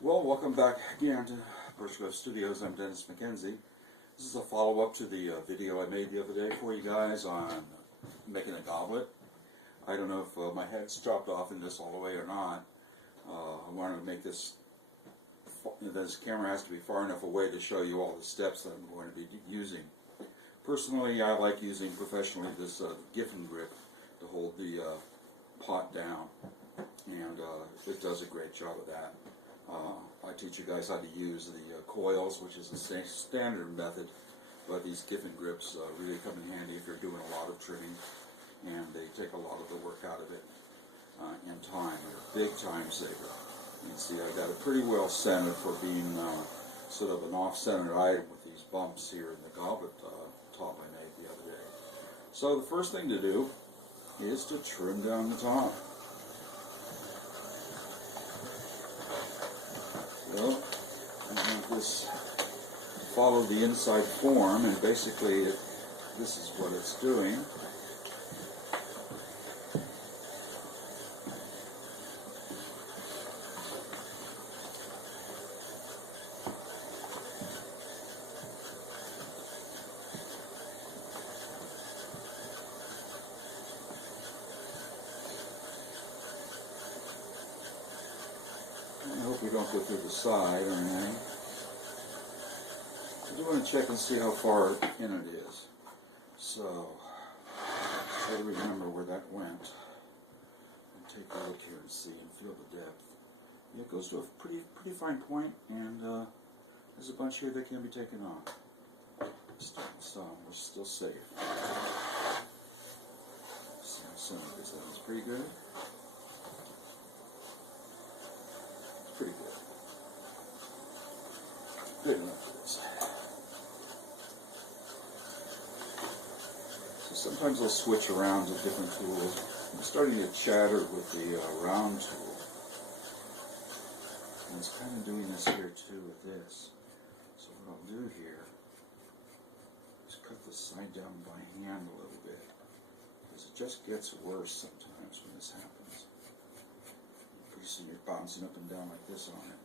Well, welcome back again to Birchcliff Studios. I'm Dennis McKenzie. This is a follow-up to the video I made the other day for you guys on making a goblet. I don't know if my head's chopped off in this all the way or not. I wanted to make this camera has to be far enough away to show you all the steps that I'm going to be using. Personally, I like using professionally this Giffen grip to hold the pot down, and it does a great job of that. I teach you guys how to use the coils, which is a standard method, but these Giffen grips really come in handy if you're doing a lot of trimming, and they take a lot of the work out of it in time. They're a big time saver. You can see I got it pretty well centered for being sort of an off-centered item with these bumps here in the goblet top I made the other day. So the first thing to do is to trim down the top. So I have this follow the inside form, and basically this is what it's doing. I hope we don't go through the side or anything. I do want to check and see how far in it is. So, try to remember where that went. And take a look here and see and feel the depth. Yeah, it goes to a pretty fine point, and there's a bunch here that can be taken off. So we're still safe. So this is pretty good. Pretty good. Good enough for this. So sometimes I'll switch around to different tools. I'm starting to chatter with the round tool. And it's kind of doing this here too with this. So what I'll do here is cut the side down by hand a little bit. Because it just gets worse sometimes when this happens. Pretty soon you're bouncing up and down like this on it.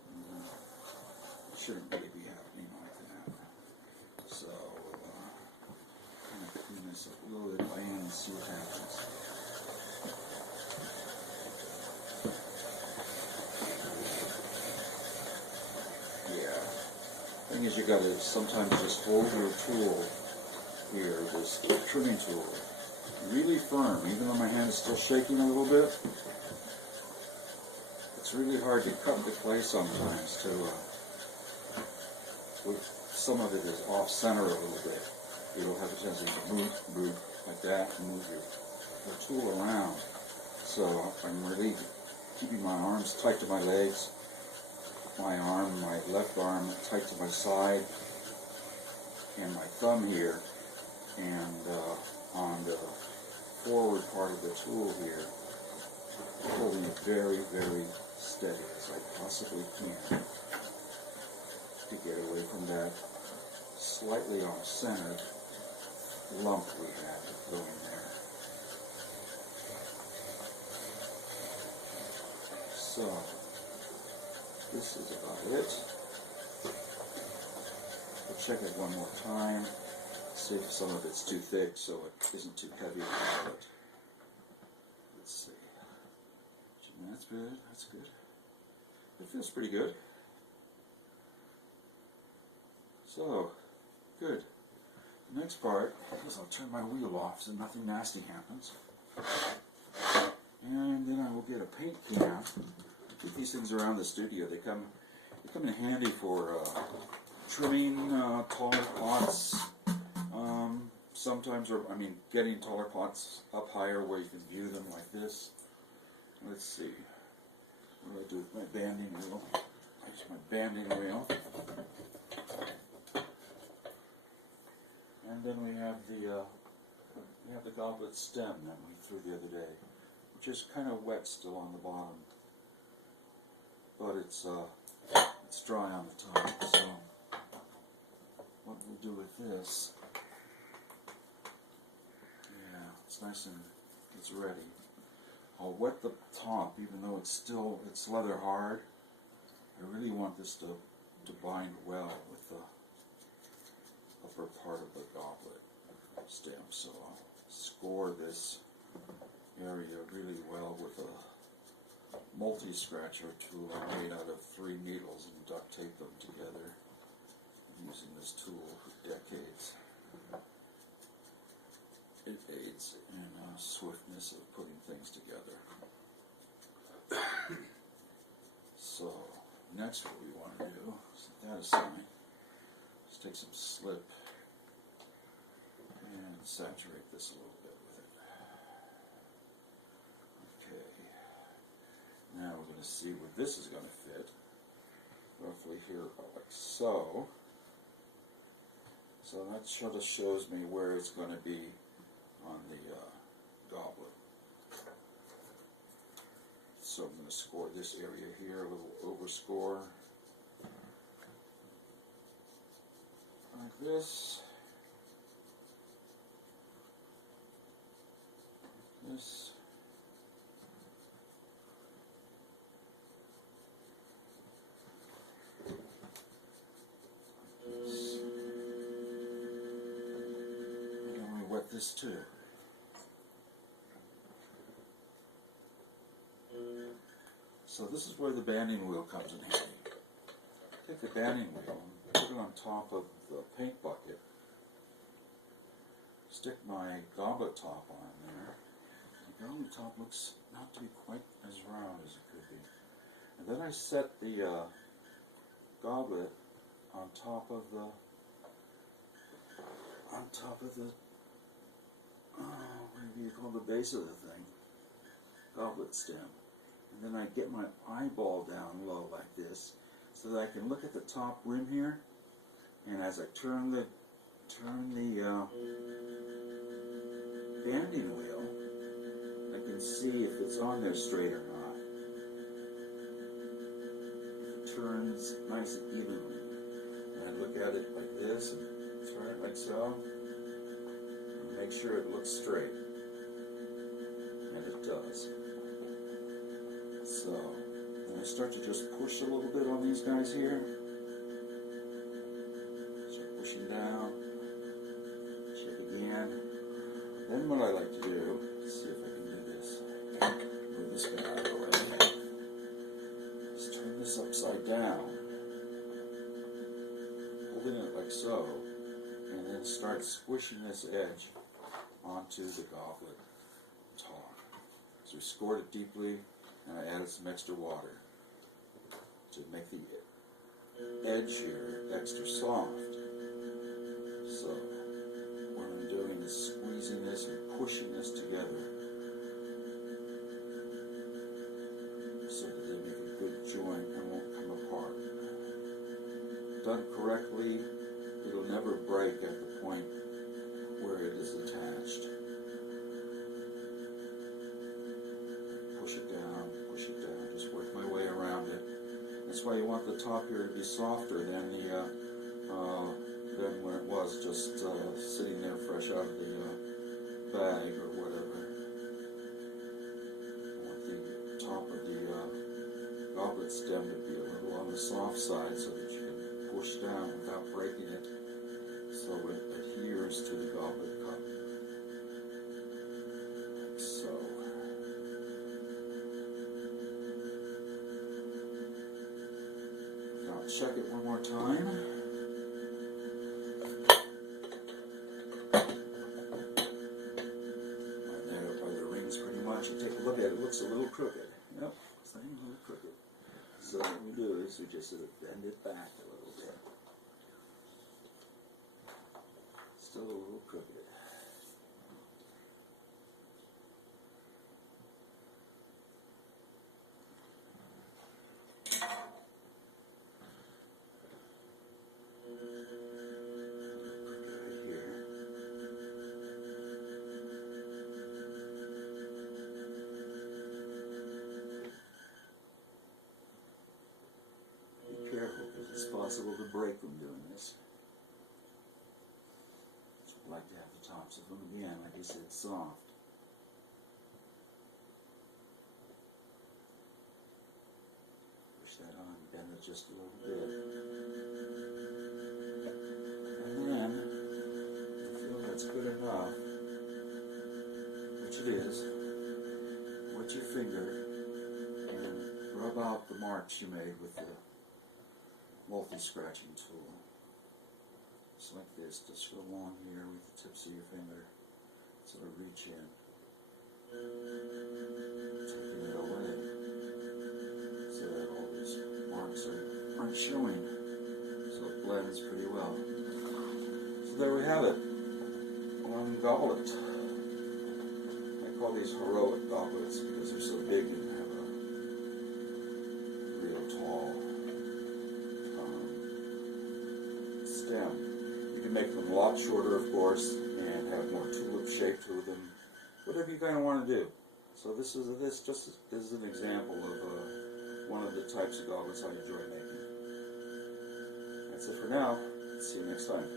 It shouldn't really be happening like that. So kind of clean this up a little bit by hand and see what happens. Yeah. Thing is, you got to sometimes just hold your tool here, this trimming tool, really firm, even though my hand is still shaking a little bit. It's really hard to cut into place sometimes some of it is off center a little bit. You'll have a tendency to move like that and move your tool around. So I'm really keeping my arms tight to my legs, my left arm tight to my side, and my thumb here, and on the forward part of the tool here, holding it very, very steady as I possibly can to get away from that slightly off-centered lump we have going there. So, this is about it. We'll check it one more time, see if some of it's too thick so it isn't too heavy to hold it. Let's see. That's good, that's good. It feels pretty good. So, good. The next part is I'll turn my wheel off so nothing nasty happens. And then I will get a paint can. Keep these things around the studio. They come in handy for trimming taller pots. Sometimes, getting taller pots up higher where you can view them like this. Let's see. What do I do with my banding wheel? I use my banding wheel. And then we have the goblet stem that we threw the other day, which is kind of wet still on the bottom, but it's dry on the top. So what we'll do with this, yeah, it's nice and it's ready. I'll wet the top, even though it's leather hard, I really want this to bind well with the upper part of the goblet stem, so I'll score this area really well with a multi-scratcher tool I made out of 3 needles and duct tape them together. I'm using this tool for decades. It aids in swiftness of putting things together. So, next what we want to do, set that aside, just take some slip and saturate this a little bit with it. Okay, now we're going to see where this is going to fit, roughly here about like so. So that sort of shows me where it's going to be on the goblet. So I'm going to score this area here, a little overscore, like this, this, and I'm going to wet this too. So this is where the banding wheel comes in handy. Take the banding wheel and put it on top of the paint bucket. Stick my goblet top on there. The goblet top looks not to be quite as round as it could be. And then I set the goblet on top of the what do you call the base of the thing? Goblet stem. And then I get my eyeball down low like this so that I can look at the top rim here, and as I turn the banding wheel, I can see if it's on there straight or not. If it turns nice and evenly, and I look at it like this and turn it like so, and make sure it looks straight, and it does. So, then I start to just push a little bit on these guys here. Start pushing down. Check again. Then what I like to do, let's see if I can do this. Move this guy out of the way. Just turn this upside down. Holding it like so. And then start squishing this edge onto the goblet top. So we scored it deeply. And I added some extra water to make the edge here extra soft. So what I'm doing is squeezing this and pushing this together so that they make a good joint and won't come apart. Done correctly, it'll never break at the point where it is attached. Push it down, just work my way around it. That's why you want the top here to be softer than than when it was just sitting there fresh out of the bag or whatever. I want the top of the goblet stem to be a little on the soft side so that you can push down without breaking it, so it adheres to the goblet cup. Check it one more time. Line that up by the rings pretty much and take a look at it. It looks a little crooked. Yep, it's a little crooked. So what we do is we just sort of bend it back a little bit. Still a little crooked. It's possible to break them doing this. I'd like to have the tops of them again, like I said, soft. Push that on Bend it just a little bit. And then, if you feel that's good enough, which it is, wet your finger and rub out the marks you made with the multi-scratching tool. Just like this, just go along here with the tips of your finger. Sort of reach in. Taking it away. So that all these marks aren't showing. So it blends pretty well. So there we have it. One goblet. I call these heroic goblets because they're so big and have a real tall stem. You can make them a lot shorter, of course, and have more tulip shape to them. Whatever you kind of want to do. So this just is an example of one of the types of goblets I enjoy making. That's it for now. See you next time.